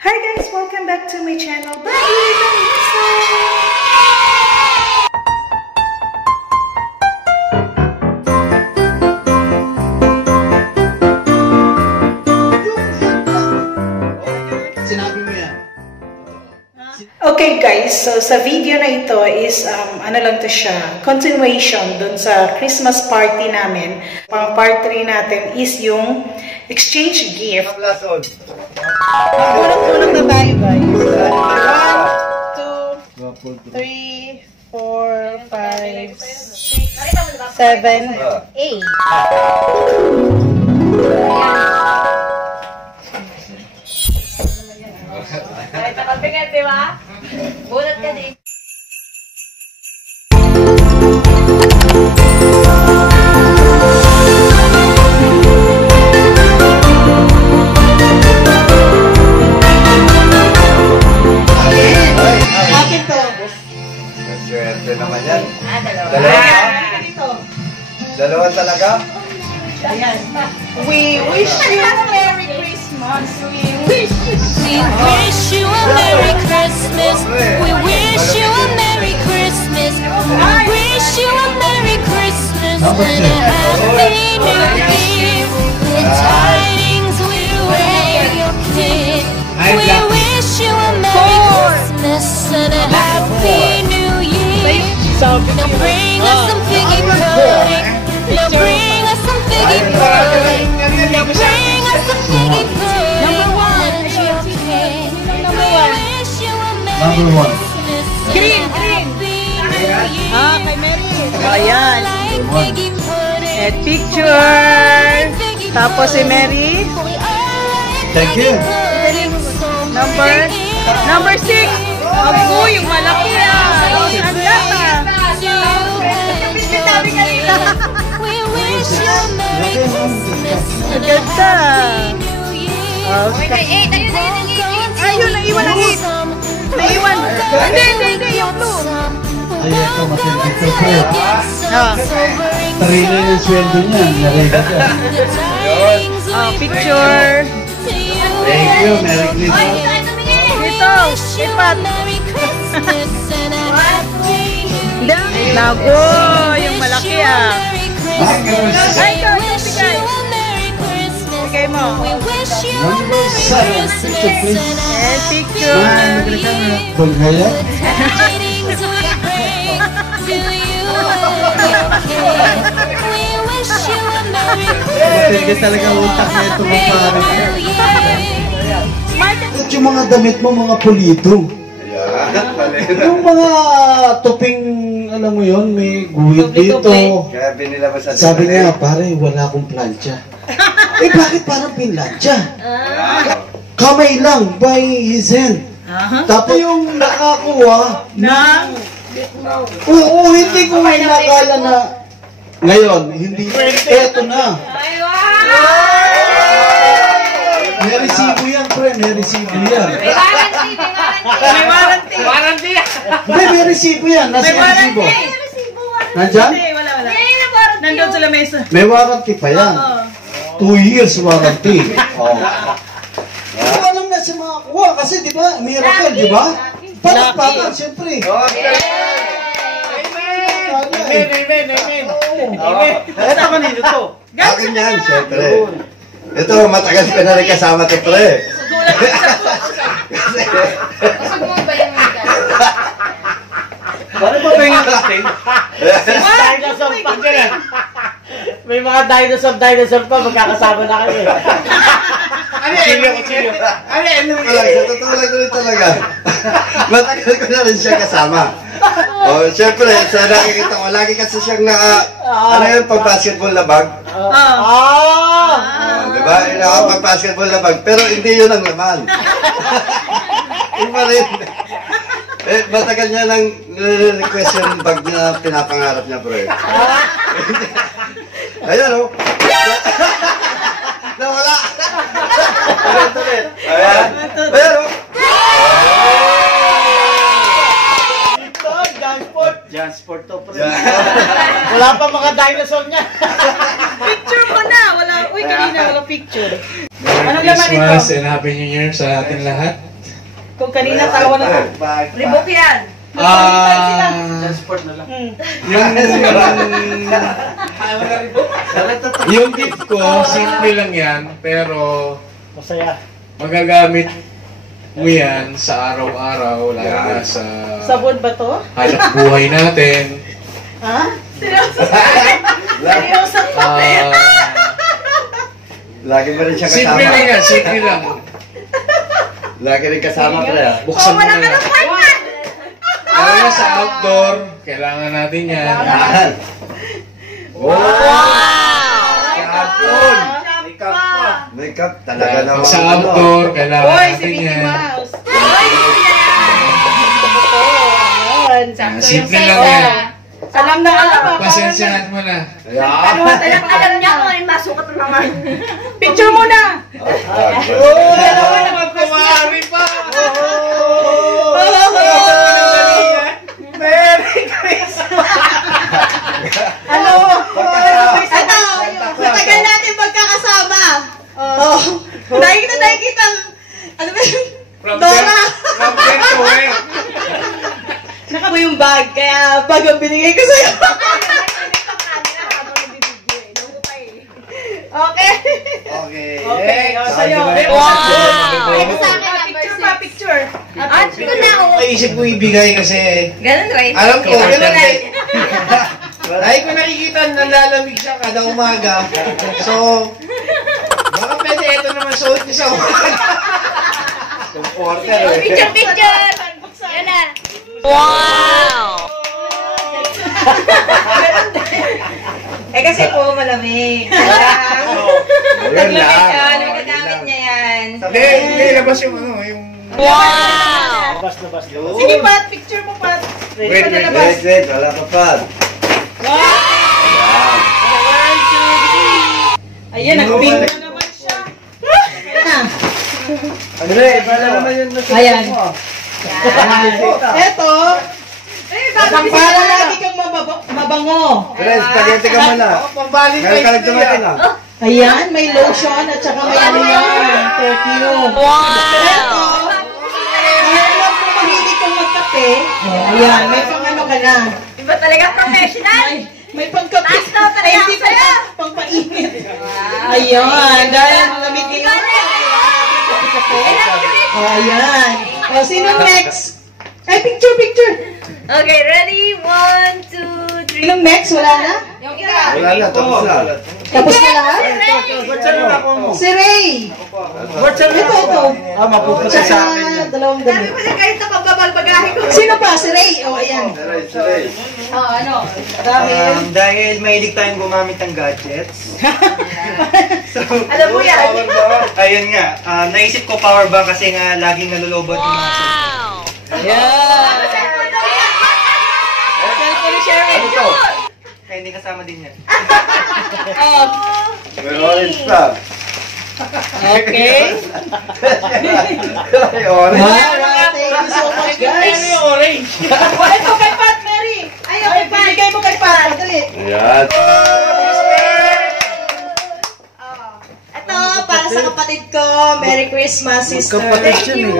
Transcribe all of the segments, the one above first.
Hi guys! Welcome back to my channel. Okay guys, so sa video na ito is ano lang to siya, continuation dun sa Christmas party namin. Pang part 3 natin is yung exchange gift. Tulong na tayo guys. 1, 2, 3, 4, 5, 7, 8. Kahit nakabigat, di ba? Bulat ka din. Akin to. Swerte naman yan. Dalawa. Dalawa talaga? Ayan. We wish you a Merry Christmas. We wish you a Merry Christmas. We wish you a Merry Christmas. We wish you a Merry Christmas and a Happy New Year. The tidings we bring your kid. We wish you a Merry Christmas and a Happy New Year. Now bring us some piggy pudding. Now bring us some piggy pudding. Now bring us some piggy pudding. Number 1. Green. Ah, kay Mary. Ayan. And picture. Tapos si Mary. Thank you. Number 6. Ako, yung malaki ang gata. We wish you a Merry Christmas and a Happy New Year. Okay. Ayun, naiwan ang 8. Naiwan. Hindi, yung blue. Ay, ito, matindi ito po. Ah. 3 na yung sweldo niya. Narega ka. Picture. Thank you. Merry Christmas. Dito, ipat. Nago, yung malaki Ay, ikaw, yung bigay. Bigay mo. Number 7. Picture, please. And picture. Bulgaya. Matindi talaga utak na ito mga pare. At yung mga damit mo, mga pulido. Yung mga tuping, alam mo yun, may guhit dito. Kaya binilabas sa Sabi niya, pare, wala akong plancha. Bakit parang pinlancha? Kamay lang, by his hand. Tapos yung nakakuha ng... Oo, hindi ko may nakala na... Ngayon, hindi... Eto na. May resibo yan, pre. May resibo yan. May warranty. May resibo yan. Nasa resibo. Nandyan? Hindi, wala. Nandun sa lamesa. May warranty pa yan. 2 years warranty. Kung alam na sa mga kuha, kasi di ba, miracle, di ba? Palakpakan, siyempre. Amen. Ito kanino to? Akin yan, siyempre. Ito, matagal ko na rin kasama ito, pre. Pasag mo ba yung mga Ano ba yung casting? Dinosaur pa dyan. May mga dinosaur pa, magkakasama na kami. Kutsilyo. Sa totoo lang rin talaga. Matagal ko na rin siya kasama. Siyempre, sa nakikita ko, lagi kasi siyang ano yun, pag-basketball na bag. Diba? Yung pag-basketball na bag. Pero hindi yun ang laman. Yung pa rin. Matagal niya nang request yung bag na pinapangarap niya, bro. Ayan, o. Nawala. Ayan. Ayan, o. Jansport to, pre. Wala pa mga dinosaur niya. Picture mo na. Uy, kanina wala picture. Merry Christmas and Happy New Year sa ating lahat. Kung kanina tawa na. Ribok yan. Transport na lang. Yung gift ko, simple lang yan, pero Masaya. magagamit mo yan sa araw-araw, lalo na sa Sabon ba to? hanap buhay natin. Ha? Seryoso pa. Lagi mo rin siya kasama. Simple lang yan, simple lang. Lagi rin kasama pala. Buksan mo na lang. Lalo na sa outdoor, kailangan natin yan. Yan. Kapon. Makeup talaga naman. Pag sa outdoor, kailangan natin yan. Simple lang yan. Alam na alam. Pasensyahan mo na. Alam niya kung ano masukat ng mga. Picture muna. Dalawa na magkumari pa! Merry Christmas! Ano? Ito, matagal natin magkakasama. Nakikita, ano ba yun? Dora! From there to where? Naka mo yung bag, kaya bag ang binigay ko sa'yo. Okay. Okay. Sa'yo. Ito sa akin, Picture pa, picture. Ito na ako. Naisip ko ibigay kasi Ganun rin. alam ko, Ganun rin. ay ko nakikita nalalamig siya kada umaga. So, baka pwede ito naman suot niya sa umaga. Comforter. Picture! Yan na. Wow! Kasi po malamig. Ayun lang. Nagagamit niya yan. Hindi, labas yung ano, yung... Wow! Labas. Sige, Pat. Picture mo, Pat. Wait. Wait. Wala pa pa. Ayan, nag-pink na naman siya. Andre, para naman yun. Ayan. Eto. Para lagi kang mabango. Andre, spaghetti ka muna. Pambalik Meron ka lang dumating ah. Ayan, may lotion at saka may ano yan, perfume. Eto. Dahil lang kung mahilig kang magkape. Ayan, may pang ano ka na. Iba talaga professional. May pangkape. Taas na talaga Ay, hindi ako sa'yo. pangpainit. Ayan, dahil malamig din. Ayan. O, sino next? Ay, picture. Okay, ready? 1, 2, 3. Sinong next? Wala na? Yung ikaw. Wala na, tapos na. Tapos na lahat? Ba't saan na ako mo? Si Ray. Ito. Mapupunta sa akin yan. Dalawang Sabi damit. ko na kahit napagbabagahe ko. Sino pa? Si Ray. O, ayan. Saray. Ano? Dahil mahilig tayong gumamit ng gadgets. Alam mo yan. Ayun nga, naisip ko power bank kasi nga laging nalulobot yung mga Wow! Ano to? kaya hindi kasama din yan. May orange pa. Okay. May orange. Alright, thank you so much, guys. Orange. Ito kay Pat, Mary. Ay, bigay mo kay Pat. Dali. Ayan. Ito, para sa kapatid ko. Merry Christmas, sister. Kapatid yun eh.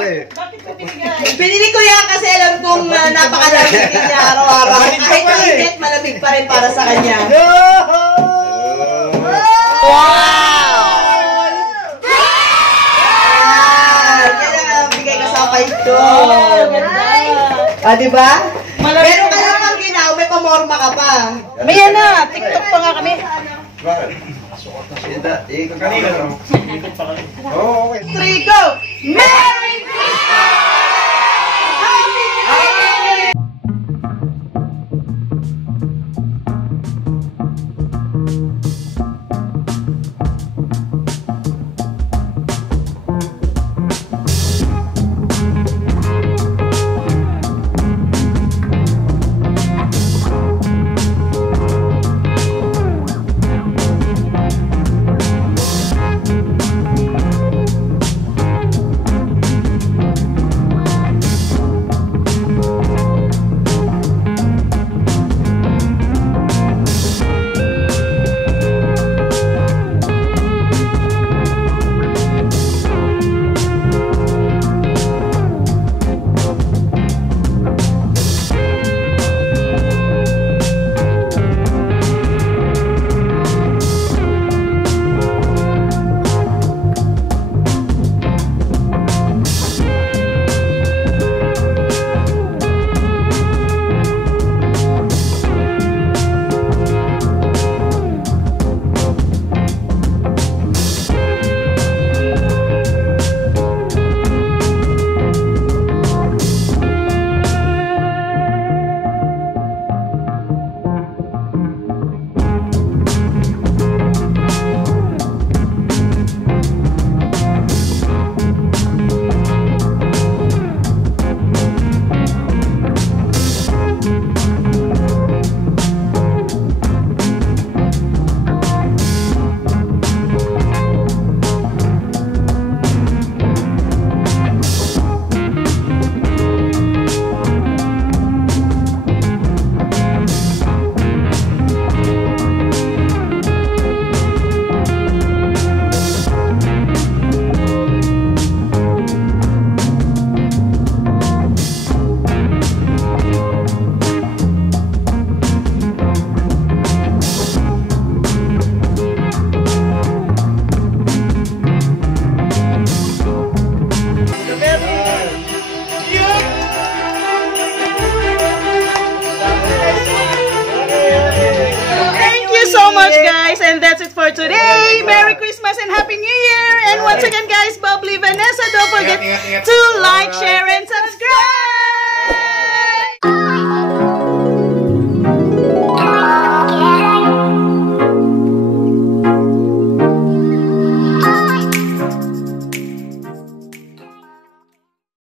Bakit ko binigay? Binili ko yan kasi alam kong napakalamig din niya araw-araw. Kahit mainit, malamig pa rin para sa kanya. Yan ang bigay ko sa kapatid ko. Diba? Meron ka lang pang ginaw, may pamorma ka pa. May na, TikTok pa nga kami. Bakit? Kanina lang. Oo, okay. 3, go! Merry Christmas! today. Merry Christmas and Happy New Year. And once again, guys, Bubbly Vanessa, don't forget to like, share, and subscribe.